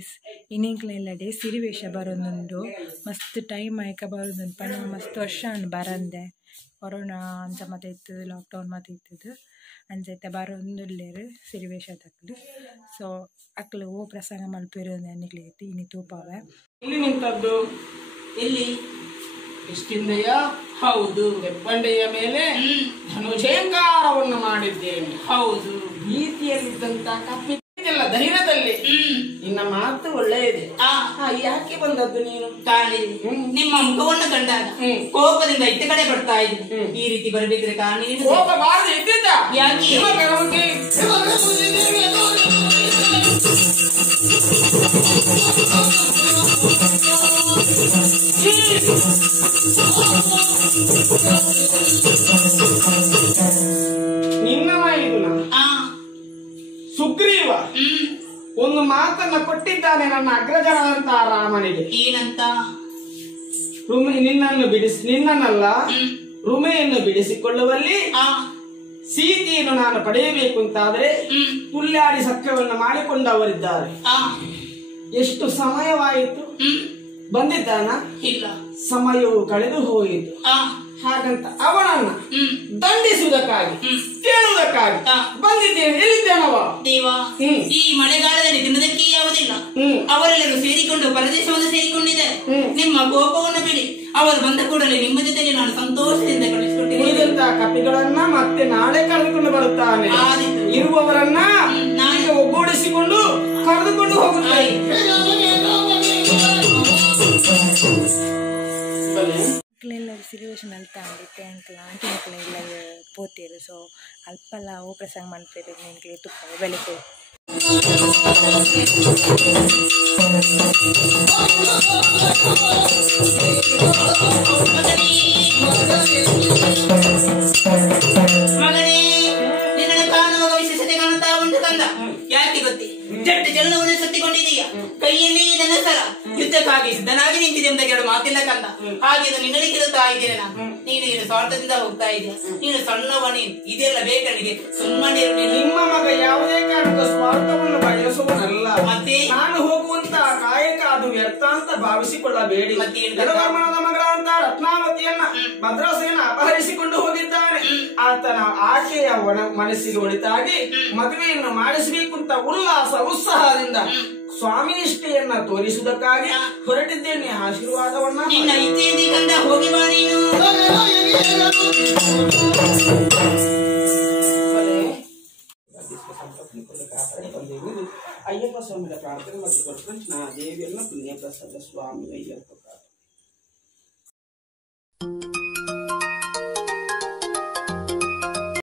guys ಇನ್ನಿಂಕ್ಲೆಲ್ಲಡೆ ಸಿರಿವೇಷ ಬರೋದುಂಡು ಮಸ್ತ್ time ಆಯ್ಕೆ ಬರೋದುಂಡು ಪಂಡ ಮಸ್ತ್ ವರ್ಷ ಬರಂದೆ ಕೊರೋನಾ ಅಂತ ಮತ್ತೆ ಇತ್ತದು ಲಾಕ್ಡೌನ್ ಮತ್ತೆ ಇತ್ತದು ಅಂಚೈತೆ ಬರೋದುಲ್ಲೇರು ಸಿರಿವೇಷ ತಕ್ಕಲು ಸೊ ಅಕ್ಲು ಓ ಪ್ರಸಂಗ ಮಲ್ಪಿರೋದು ಅನ್ನಿಕ್ಲಿತ್ತು ಇನ್ನು ತೂಪವೆ ಇಲ್ಲಿ ನಿಂತದ್ದು ಎಲ್ಲಿ ಇಷ್ಟಿಂದೆಯ ಹೌದು ಹೆಬ್ಬಂಡೆಯ ಮೇಲೆ ಧನುಜೇಂಕಾರವನ್ನು ಮಾಡಿದ್ದೇನೆ ಹೌದು ಭೀತಿಯಲ್ಲಿದ್ದಂತ ಕಪ್ಪಿಲ್ಲ ಧೈರ್ಯದಲ್ಲಿ ನಿನ್ನ ಮಾತು ಒಳ್ಳೆಯದೆ ಯಾಕೆ ಬಂದದ್ದು ನೀನು ಕಾಣಿ ನಿಮ್ಮ ಮುಖವನ್ನು ಕಂಡಾಗ ಕೋಪದಿಂದ ಇತ್ತ ಕಡೆ ಬರ್ತಾ ಇದ್ದೀನಿ ಈ ರೀತಿ ಬರಬೇಕ್ರೆ ಕಾರಣ ಕೋಪ ಬಾರದೆ ಇದ್ದಿದ್ದ ಯಾಕೆ ನಿನ್ನ ಮೈದುನ ಸುಗ್ರೀವ ಒಂದು ಮಾತನ್ನ ಕೊಟ್ಟಿದ್ದಾನೆ ನನ್ನ ಅಗ್ರಜನಾದಂತಹ ರಾಮನಿಗೆ ಏನಂತ ನಿನ್ನನ್ನಲ್ಲ ರುಮೆಯನ್ನು ಬಿಡಿಸಿಕೊಳ್ಳುವಲ್ಲಿ ಸೀತೆಯನ್ನು ನಾನು ಪಡೆಯಬೇಕು ಅಂತಾದ್ರೆ ಪುಲ್ಲಾಡಿ ಸಖ್ಯವನ್ನು ಮಾಡಿಕೊಂಡವರಿದ್ದಾರೆ ಎಷ್ಟು ಸಮಯವಾಯಿತು ಬಂದಿದ್ದಾನ ಇಲ್ಲ ಸಮಯವು ಕಳೆದು ಹೋಯಿತು ಹಾಗಂತ ಅವನನ್ನ ದಂಡಿಸುವುದಕ್ಕಾಗಿ ಕೇಳುವುದಕ್ಕಾಗಿ ಬಂದಿದ್ದೇನೆ ಎಲ್ಲಿದ್ದೇನವ ದೇವ ಈ ಮಳೆಗಾಲದಲ್ಲಿ ತಿನ್ನೋದಕ್ಕೆ ಯಾವುದಿಲ್ಲ ಅವರೆಲ್ಲರೂ ಸೇರಿಕೊಂಡು ಪರದೇಶವನ್ನು ಸೇರಿಕೊಂಡಿದೆ ನಿಮ್ಮ ಕೋಪವನ್ನು ಬಿಡಿ ಅವರು ಬಂದ ಕೂಡಲೇ ನಿಮ್ಮ ಜೊತೆಗೆ ನಾನು ಸಂತೋಷದಿಂದ ಕಳಿಸಿಕೊಟ್ಟಿರುವಂತಹ ಕಪಿಗಳನ್ನ ಮತ್ತೆ ನಾಳೆ ಕರೆದುಕೊಂಡು ಬರುತ್ತಾನೆ ಇರುವವರನ್ನ ನಾಳೆ ಒಗ್ಗೂಡಿಸಿಕೊಂಡು ಕರೆದುಕೊಂಡು ಹೋಗುತ್ತಾರೆ ಎಲ್ಲರೂ ಸಿರಿವೇಷ ಮಲ್ತಾಂಡಿತ್ತೆ ಅಂಕಲ್ ಆಂಟಿ ಮಕ್ಕಳ ಎಲ್ಲ ಪೋತೀರು ಸೊ ಅಲ್ಪಲ್ಲ ಓ ಪ್ರಸಂಗ ಮಾಡ್ತೀರಿ ನಿನಗೆ ತುಪ್ಪ ಬೆಳಿಗ್ಗೆ ಮಗನೇ ನಿನ್ನ ಕಾಣುವ ವಿಶೇಷತೆ ಕಾಣುತ್ತಾ ಉಂಟು ಕಂದ ಯಾಕೆ ಗೊತ್ತಿ ಜಟ್ಟು ಚೆಲ್ಲವನ್ನು ಸುತ್ತಿಕೊಂಡಿದೀಯ ಕೈಯಲ್ಲಿ ಧನಸರ ಯುದ್ಧಕ್ಕಾಗಿ ಸಿದ್ಧನಾಗಿ ನಿಂತಿದೆ ಅಂತ ಎರಡು ಮಾತಿಲ್ಲ ಕಂದ ಹಾಗೆ ನಿನ್ನಲ್ಲಿ ಕೇಳುತ್ತಾ ಇದ್ದೇನೆ ನಾನು ನೀನು ಸ್ವಾರ್ಥದಿಂದ ಹೋಗ್ತಾ ಇದೆಯಾ ನೀನು ಸಣ್ಣವ ನೀನು ಇದೆಲ್ಲ ಬೇಕನಿಗೆ ಸುಮ್ಮನೆ ನಿಮ್ಮ ಮಗ ಯಾವುದೇ ಕಾರಣದ ಸ್ವಾರ್ಥವನ್ನು ಬಯಸುವನಲ್ಲ ಮತ್ತೆ ನಾನು ಹೋಗುವಂತ ಕಾಯಕ ಅದು ವ್ಯರ್ಥ ಅಂತ ಭಾವಿಸಿಕೊಳ್ಳಬೇಡಿ ಗಣಧರ್ಮನದ ಮಗಳಂತ ರತ್ನಾವತಿಯನ್ನ ಭದ್ರಾಸೆಯನ್ನ ಅಪಹರಿಸಿಕೊಂಡು ಹೋಗಿದ್ದಾನೆ ಆತನ ಆಕೆಯ ಮನಸ್ಸಿಗೆ ಒಳಿತಾಗಿ ಮದುವೆಯನ್ನು ಮಾಡಿಸಬೇಕು ಅಂತ ಉಲ್ಲಾಸ ಉತ್ಸಾಹದಿಂದ ಸ್ವಾಮಿ ನಿಷ್ಠೆಯನ್ನ ತೋರಿಸುವುದಕ್ಕಾಗಿ ಹೊರಟಿದ್ದೇನೆ ಆಶೀರ್ವಾದವನ್ನ ನಿನ್ನ ಇತ್ತೀಚೆಗೆ ಕಂದ ಹೋಗಿ ಬಾ ನೀನು ಅಯ್ಯಪ್ಪ ಸ್ವಾಮಿಯ ಪ್ರಾರ್ಥನೆ ಮತ್ತು ದೇವಿಯನ್ನ ಪುಣ್ಯ ಪ್ರಸಾದ ಸ್ವಾಮಿ ಅಯ್ಯಪ್ಪ